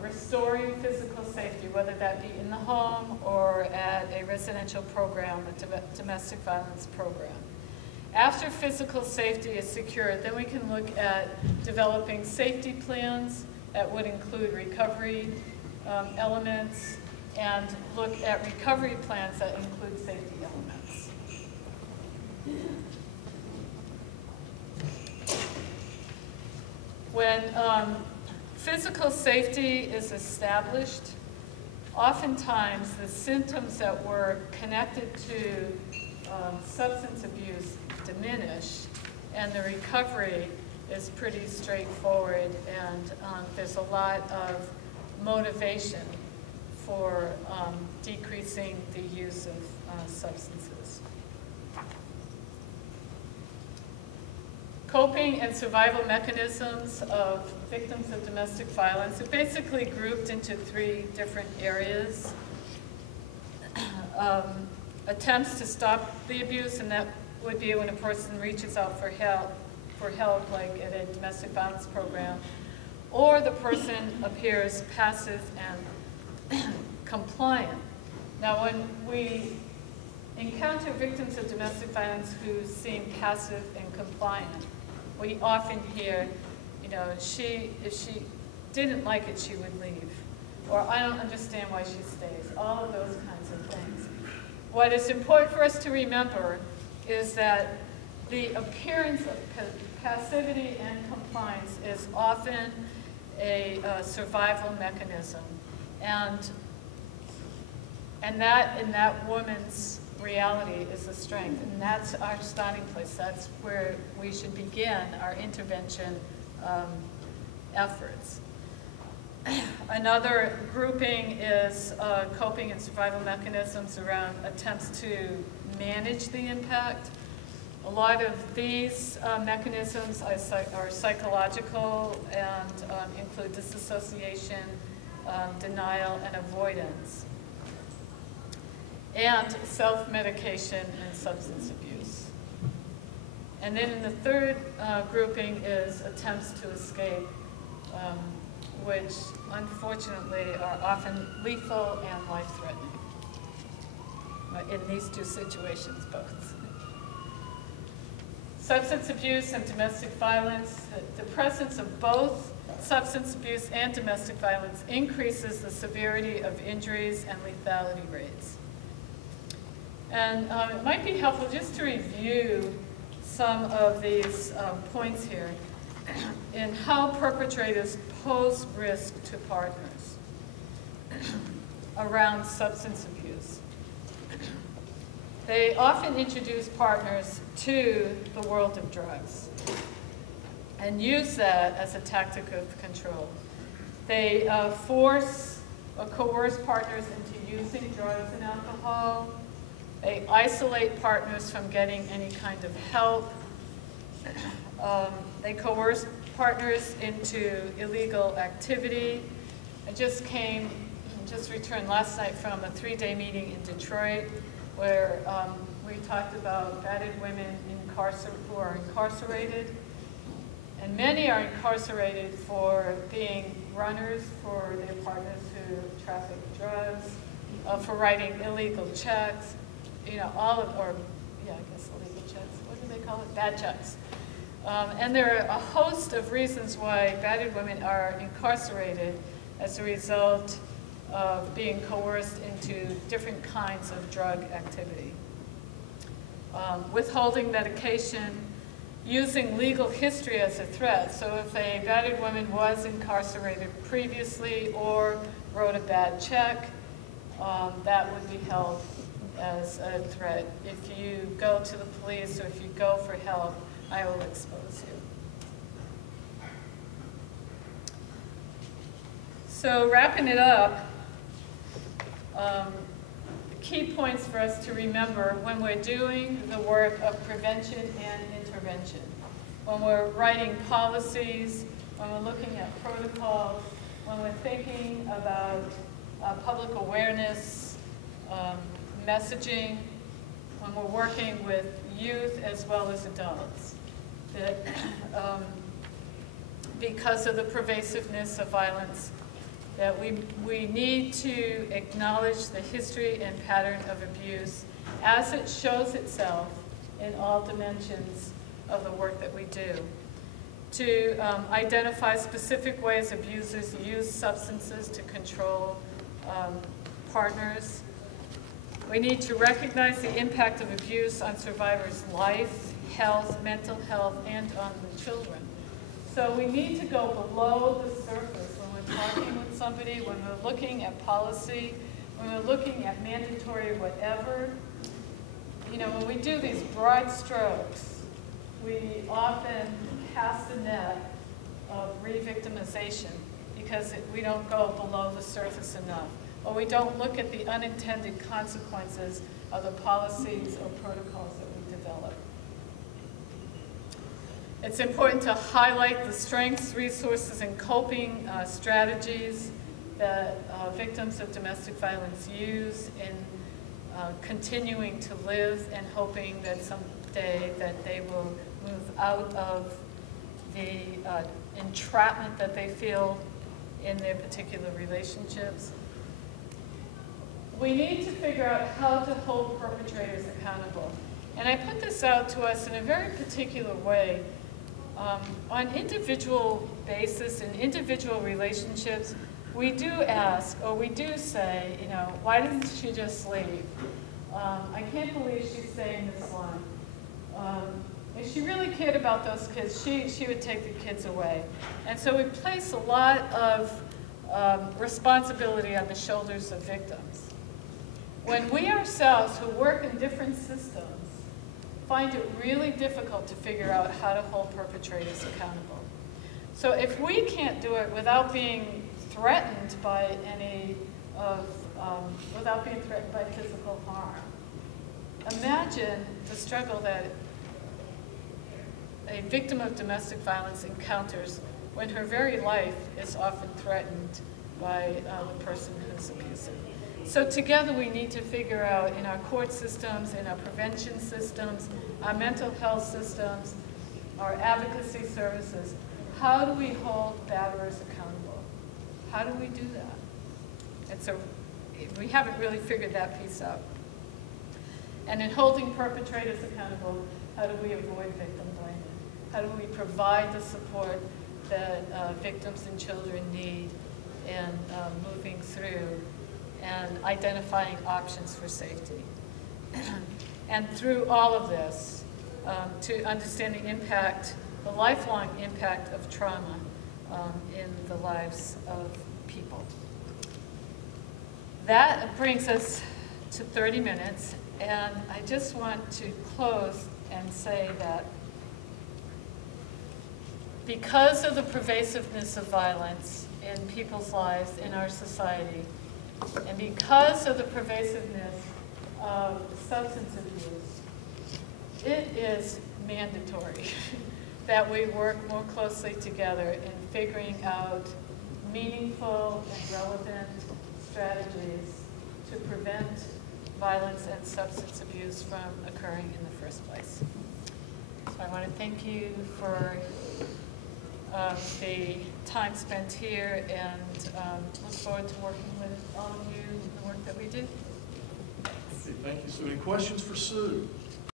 restoring physical safety, whether that be in the home or at a residential program, a domestic violence program. After physical safety is secured, then we can look at developing safety plans that would include recovery elements, and look at recovery plans that include safety elements. When physical safety is established, oftentimes the symptoms that were connected to substance abuse diminish, and the recovery is pretty straightforward, and there's a lot of motivation for decreasing the use of substances. Coping and survival mechanisms of victims of domestic violence are basically grouped into three different areas. Attempts to stop the abuse, and that would be when a person reaches out for help, like at a domestic violence program, or the person appears passive and compliant. Now, when we encounter victims of domestic violence who seem passive and compliant, we often hear, you know, if she didn't like it, she would leave. Or, I don't understand why she stays. All of those kinds of things. What is important for us to remember is that the appearance of passivity and compliance is often a survival mechanism. And that in that woman's reality is a strength, and that's our starting place. That's where we should begin our intervention efforts. Another grouping is coping and survival mechanisms around attempts to manage the impact. A lot of these mechanisms are psychological and include disassociation, denial, and avoidance, and self-medication and substance abuse. And then in the third grouping is attempts to escape, which unfortunately are often lethal and life-threatening. In these two situations, both. Substance abuse and domestic violence, the presence of both substance abuse and domestic violence increases the severity of injuries and lethality rates. And it might be helpful just to review some of these points here in how perpetrators pose risk to partners around substance abuse. They often introduce partners to the world of drugs and use that as a tactic of control. They force or coerce partners into using drugs and alcohol. They isolate partners from getting any kind of help. They coerce partners into illegal activity. I just returned last night from a 3-day meeting in Detroit where we talked about battered women who are incarcerated. And many are incarcerated for being runners for their partners who traffic drugs, for writing illegal checks, you know, illegal checks. What do they call it? Bad checks. And there are a host of reasons why battered women are incarcerated as a result of being coerced into different kinds of drug activity. Withholding medication, using legal history as a threat. So if a battered woman was incarcerated previously or wrote a bad check, that would be held as a threat. If you go to the police or if you go for help, I will expose you. So wrapping it up, key points for us to remember when we're doing the work of prevention and intervention. When we're writing policies, when we're looking at protocols, when we're thinking about public awareness, messaging, when we're working with youth as well as adults. That because of the pervasiveness of violence that we need to acknowledge the history and pattern of abuse as it shows itself in all dimensions of the work that we do. To identify specific ways abusers use substances to control partners. We need to recognize the impact of abuse on survivors' life, health, mental health, and on the children. So we need to go below the surface when we're talking with somebody, when we're looking at policy, when we're looking at mandatory whatever. You know, when we do these broad strokes, we often cast a net of re-victimization because we don't go below the surface enough, or we don't look at the unintended consequences of the policies or protocols that we develop. It's important to highlight the strengths, resources, and coping strategies that victims of domestic violence use in continuing to live and hoping that someday that they will move out of the entrapment that they feel in their particular relationships. We need to figure out how to hold perpetrators accountable. And I put this out to us in a very particular way. On individual basis, in individual relationships, we do ask, or we do say, you know, why didn't she just leave? I can't believe she's saying this line. If she really cared about those kids, she would take the kids away. And so we place a lot of responsibility on the shoulders of victims. When we ourselves, who work in different systems, find it really difficult to figure out how to hold perpetrators accountable. So if we can't do it without being threatened by without being threatened by physical harm, imagine the struggle that a victim of domestic violence encounters when her very life is often threatened by the person who's abusive. So together we need to figure out in our court systems, in our prevention systems, our mental health systems, our advocacy services, how do we hold batterers accountable? How do we do that? And so we haven't really figured that piece out. And in holding perpetrators accountable, how do we avoid victim blaming? How do we provide the support that victims and children need in moving through and identifying options for safety? And through all of this, to understand the impact, the lifelong impact of trauma in the lives of people. That brings us to 30 minutes, and I just want to close and say that because of the pervasiveness of violence in people's lives in our society, and because of the pervasiveness of substance abuse, it is mandatory that we work more closely together in figuring out meaningful and relevant strategies to prevent violence and substance abuse from occurring in the first place. So I want to thank you for the time spent here, and look forward to working with all of you in the work that we do. Okay, thank you, Sue. Any questions for Sue?